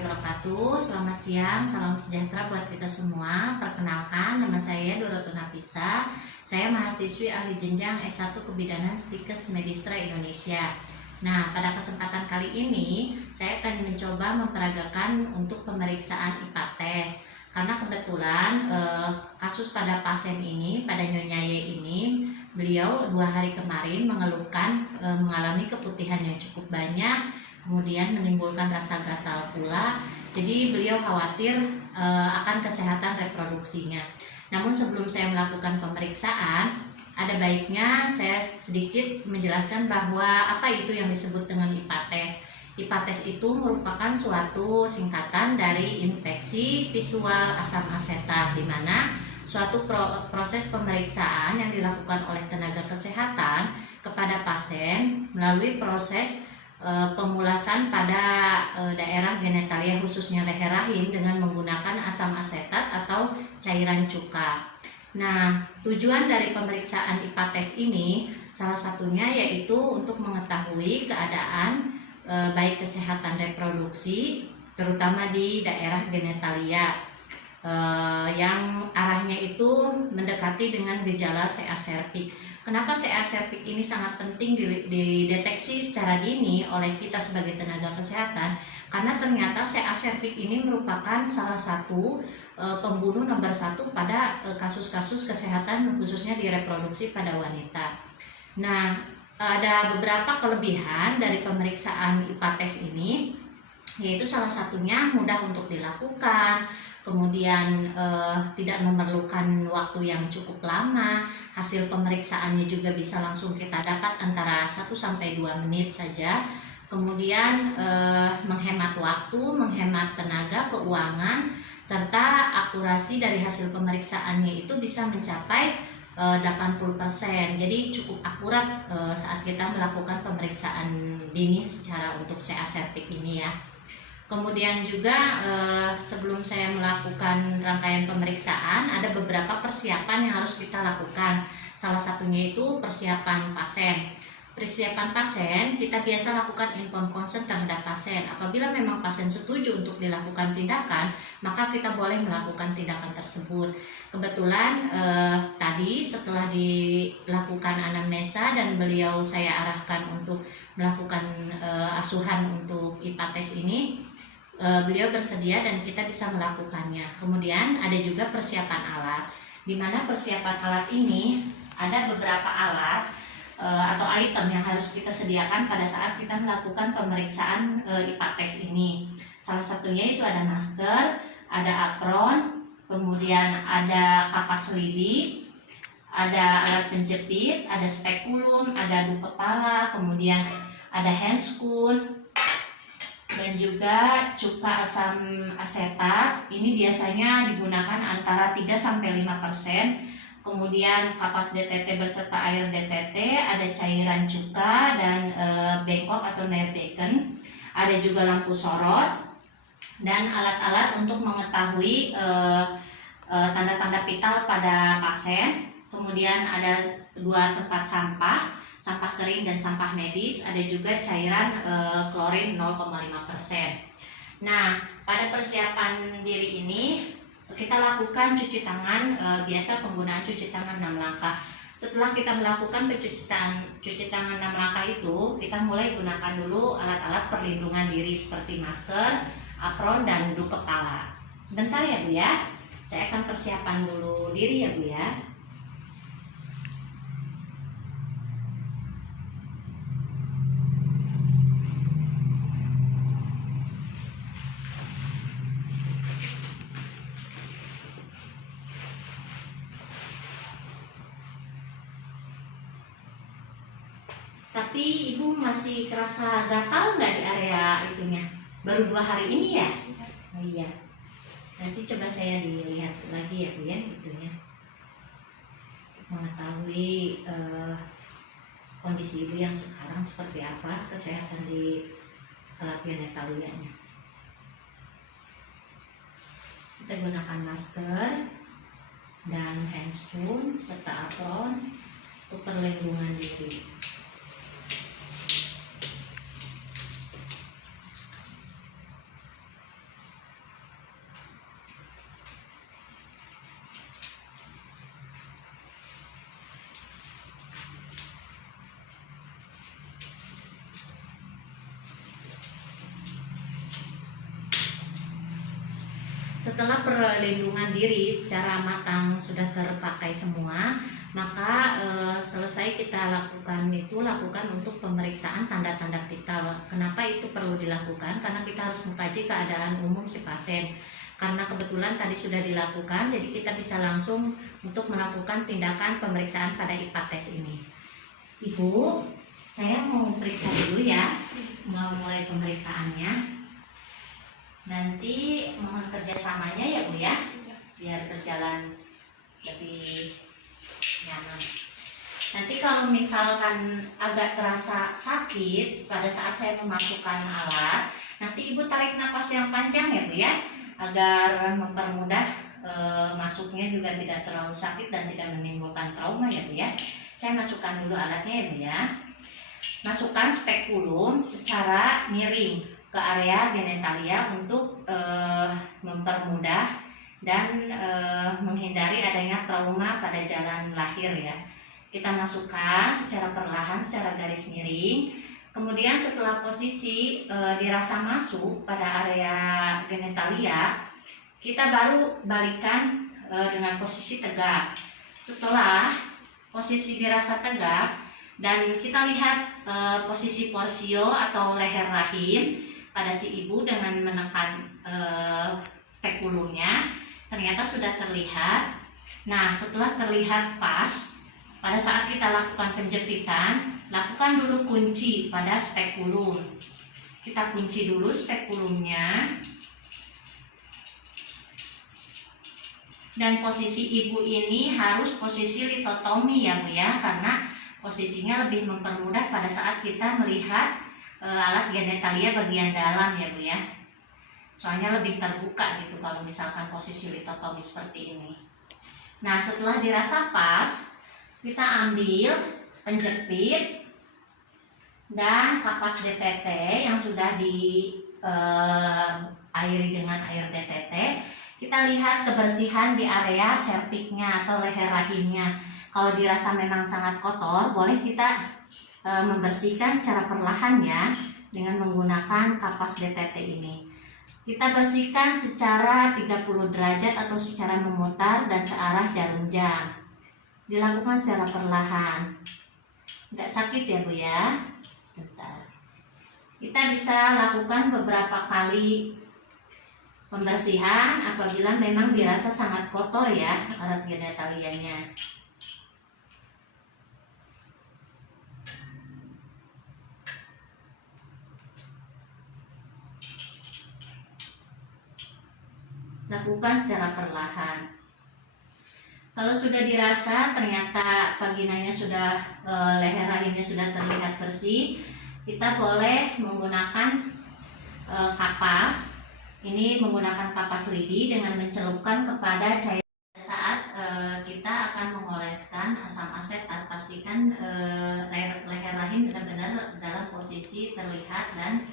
wabarakatuh. Selamat siang, salam sejahtera buat kita semua. Perkenalkan, nama saya Doroto Nafisa. Saya mahasiswi ahli jenjang S1 Kebidanan Stikes Medistra Indonesia. Nah, pada kesempatan kali ini saya akan mencoba memperagakan untuk pemeriksaan IPA tes. Karena kebetulan kasus pada pasien ini, pada Nyonya Y ini, beliau 2 hari kemarin mengeluhkan mengalami keputihan yang cukup banyak, kemudian menimbulkan rasa gatal pula. Jadi beliau khawatir akan kesehatan reproduksinya. Namun sebelum saya melakukan pemeriksaan, ada baiknya saya sedikit menjelaskan bahwa apa itu yang disebut dengan IPA tes. IPA tes itu merupakan suatu singkatan dari infeksi visual asam asetat, di mana suatu proses pemeriksaan yang dilakukan oleh tenaga kesehatan kepada pasien melalui proses pemulasan pada daerah genitalia khususnya leher rahim dengan menggunakan asam asetat atau cairan cuka. Nah, tujuan dari pemeriksaan IPA tes ini salah satunya yaitu untuk mengetahui keadaan baik kesehatan reproduksi terutama di daerah genitalia yang arahnya itu mendekati dengan gejala CA cervix. Kenapa CA cervix ini sangat penting dideteksi secara dini oleh kita sebagai tenaga kesehatan? Karena ternyata CA cervix ini merupakan salah satu pembunuh nomor 1 pada kasus-kasus kesehatan khususnya di reproduksi pada wanita. Nah, ada beberapa kelebihan dari pemeriksaan IPA tes ini, yaitu salah satunya mudah untuk dilakukan, kemudian tidak memerlukan waktu yang cukup lama, hasil pemeriksaannya juga bisa langsung kita dapat antara 1-2 menit saja, kemudian menghemat waktu, menghemat tenaga, keuangan, serta akurasi dari hasil pemeriksaannya itu bisa mencapai 80%. Jadi cukup akurat saat kita melakukan pemeriksaan dini secara untuk CA cervix ini ya. Kemudian juga sebelum saya melakukan rangkaian pemeriksaan, ada beberapa persiapan yang harus kita lakukan. Salah satunya itu persiapan pasien. Persiapan pasien kita biasa lakukan informed consent terhadap pasien. Apabila memang pasien setuju untuk dilakukan tindakan, maka kita boleh melakukan tindakan tersebut. Kebetulan tadi setelah dilakukan anamnesa dan beliau saya arahkan untuk melakukan asuhan untuk IPA tes ini, beliau bersedia dan kita bisa melakukannya. Kemudian ada juga persiapan alat, di mana persiapan alat ini ada beberapa alat atau item yang harus kita sediakan pada saat kita melakukan pemeriksaan IPA tes ini. Salah satunya itu ada masker, ada apron, kemudian ada kapas lidi, ada alat penjepit, ada spekulum, ada aduk kepala, kemudian ada handscoon, dan juga cuka asam asetat. Ini biasanya digunakan antara 3-5%. Kemudian kapas DTT beserta air DTT, ada cairan cuka dan bengkok atau Nerdecken, ada juga lampu sorot dan alat-alat untuk mengetahui tanda-tanda vital pada pasien. Kemudian ada 2 tempat sampah, sampah kering dan sampah medis, ada juga cairan klorin 0,5%. Nah, pada persiapan diri ini kita lakukan cuci tangan, biasa penggunaan cuci tangan 6 langkah. Setelah kita melakukan cuci tangan 6 langkah itu, kita mulai gunakan dulu alat-alat perlindungan diri seperti masker, apron, dan aduk kepala. Sebentar ya Bu ya, saya akan persiapan dulu diri ya Bu ya. Tapi Ibu masih kerasa gatal nggak di area itunya? Baru 2 hari ini ya? Oh iya. Nanti coba saya dilihat lagi ya Bu ya, itunya. Mengetahui kondisi Ibu yang sekarang seperti apa, kesehatan di alat genitalianya. Kita gunakan masker dan handscoon serta apron untuk perlindungan diri. Setelah perlindungan diri secara matang sudah terpakai semua, maka selesai kita lakukan untuk pemeriksaan tanda-tanda vital. Kenapa itu perlu dilakukan? Karena kita harus mengkaji keadaan umum si pasien. Karena kebetulan tadi sudah dilakukan, jadi kita bisa langsung untuk melakukan tindakan pemeriksaan pada IPA tes ini. Ibu, saya mau periksa dulu ya, mau mulai pemeriksaannya. Nanti mohon kerjasamanya ya Bu ya, biar berjalan lebih nyaman. Nanti kalau misalkan agak terasa sakit pada saat saya memasukkan alat, nanti Ibu tarik napas yang panjang ya Bu ya, agar mempermudah masuknya juga tidak terlalu sakit dan tidak menimbulkan trauma ya Bu ya. Saya masukkan dulu alatnya ya Bu ya. Masukkan spekulum secara miring ke area genitalia untuk mempermudah dan menghindari adanya trauma pada jalan lahir ya. Kita masukkan secara perlahan, secara garis miring. Kemudian setelah posisi dirasa masuk pada area genitalia, kita baru balikan dengan posisi tegak. Setelah posisi dirasa tegak dan kita lihat posisi porsio atau leher rahim pada si ibu dengan menekan spekulumnya, ternyata sudah terlihat. Nah, setelah terlihat pas, pada saat kita lakukan penjepitan, lakukan dulu kunci pada spekulum. Kita kunci dulu spekulumnya. Dan posisi ibu ini harus posisi litotomi ya Bu ya, karena posisinya lebih mempermudah pada saat kita melihat alat genitalia bagian dalam ya Bu ya. Soalnya lebih terbuka gitu kalau misalkan posisi litotomi seperti ini. Nah, setelah dirasa pas, kita ambil penjepit dan kapas DTT yang sudah diairi dengan air DTT. Kita lihat kebersihan di area serviknya atau leher rahimnya. Kalau dirasa memang sangat kotor, boleh kita membersihkan secara perlahan ya dengan menggunakan kapas DTT ini. Kita bersihkan secara 30 derajat atau secara memutar dan searah jarum jam. Dilakukan secara perlahan. Tidak sakit ya Bu ya. Bentar. Kita bisa lakukan beberapa kali pembersihan apabila memang dirasa sangat kotor ya alat genitalianya. Lakukan secara perlahan. Kalau sudah dirasa ternyata vaginanya sudah leher rahimnya sudah terlihat bersih, kita boleh menggunakan kapas. Ini menggunakan kapas lidi dengan mencelupkan kepada cairan. Saat kita akan mengoleskan asam asetat, pastikan leher rahim benar-benar dalam posisi terlihat dan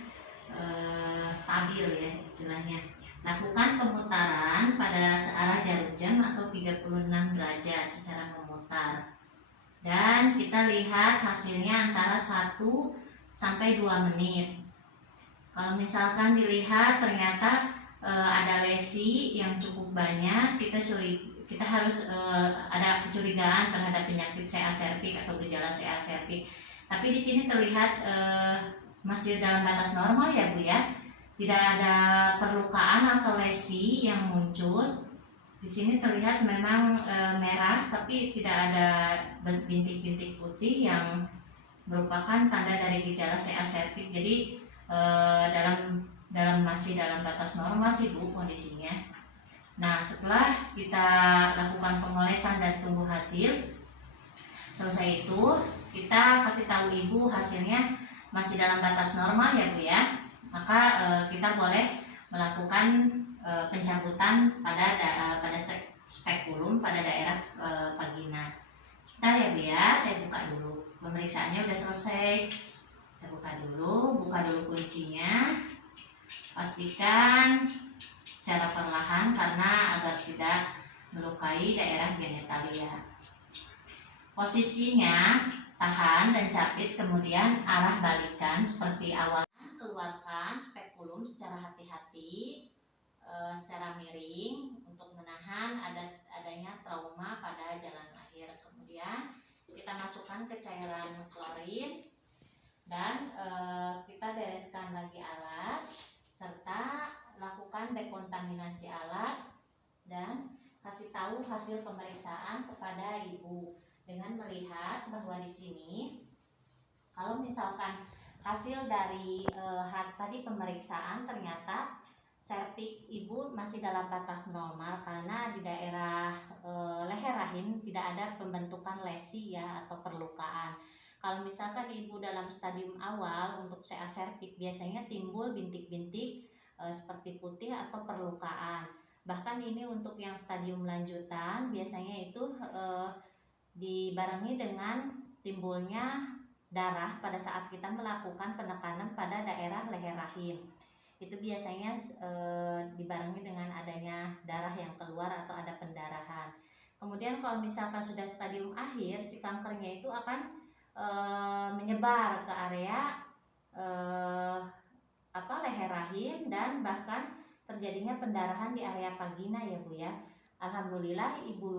stabil ya istilahnya. Lakukan pemutaran pada searah jarum jam atau 36 derajat secara memutar. Dan kita lihat hasilnya antara 1 sampai 2 menit. Kalau misalkan dilihat ternyata ada lesi yang cukup banyak, kita harus ada kecurigaan terhadap penyakit CA cervix atau gejala CA cervix. Tapi di sini terlihat masih dalam batas normal ya Bu ya. Tidak ada perlukaan atau lesi yang muncul. Di sini terlihat memang merah, tapi tidak ada bintik-bintik putih yang merupakan tanda dari gejala CA cervix. Jadi masih dalam batas normal sih Bu kondisinya. Nah, setelah kita lakukan pengolesan dan tunggu hasil, selesai itu kita kasih tahu ibu hasilnya masih dalam batas normal ya Bu ya. Maka kita boleh melakukan pencabutan pada spekulum pada daerah vagina. Sebentar ya Bu ya, saya buka dulu. Pemeriksaannya udah selesai. Kita buka dulu kuncinya. Pastikan secara perlahan karena agar tidak melukai daerah genitalia. Posisinya tahan dan capit, kemudian arah balikan seperti awal. Keluarkan spekulum secara hati-hati secara miring untuk menahan adanya trauma pada jalan lahir. Kemudian kita masukkan ke cairan klorin dan kita bereskan lagi alat serta lakukan dekontaminasi alat dan kasih tahu hasil pemeriksaan kepada ibu dengan melihat bahwa di sini kalau misalkan hasil dari tadi pemeriksaan ternyata serviks ibu masih dalam batas normal karena di daerah leher rahim tidak ada pembentukan lesi ya atau perlukaan. Kalau misalkan ibu dalam stadium awal untuk CA serviks biasanya timbul bintik-bintik seperti putih atau perlukaan. Bahkan ini untuk yang stadium lanjutan biasanya itu dibarengi dengan timbulnya darah pada saat kita melakukan penekanan pada daerah leher rahim. Itu biasanya dibarengi dengan adanya darah yang keluar atau ada pendarahan. Kemudian kalau misalkan sudah stadium akhir, si kankernya itu akan menyebar ke area leher rahim dan bahkan terjadinya pendarahan di area vagina ya Bu ya. Alhamdulillah ibu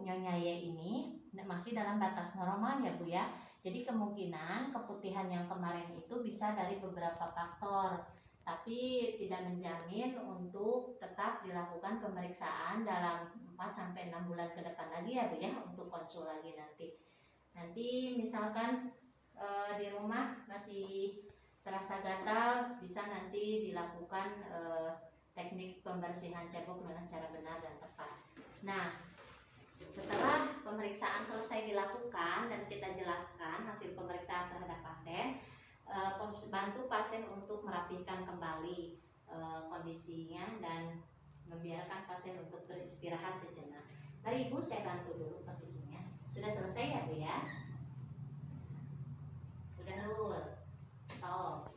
Nyonya Y ini masih dalam batas normal ya Bu ya. Jadi kemungkinan keputihan yang kemarin itu bisa dari beberapa faktor, tapi tidak menjamin untuk tetap dilakukan pemeriksaan dalam 4-6 bulan ke depan lagi ya Bu ya, untuk konsul lagi nanti. Nanti misalkan di rumah masih terasa gatal, bisa nanti dilakukan teknik pembersihan cebok dengan secara benar dan tepat. Nah, setelah pemeriksaan selesai dilakukan dan kita jelaskan hasil pemeriksaan terhadap pasien, bantu pasien untuk merapihkan kembali kondisinya dan membiarkan pasien untuk beristirahat sejenak. Mari Ibu, saya bantu dulu posisinya. Sudah selesai ya Bu ya? Udah rule. Stop.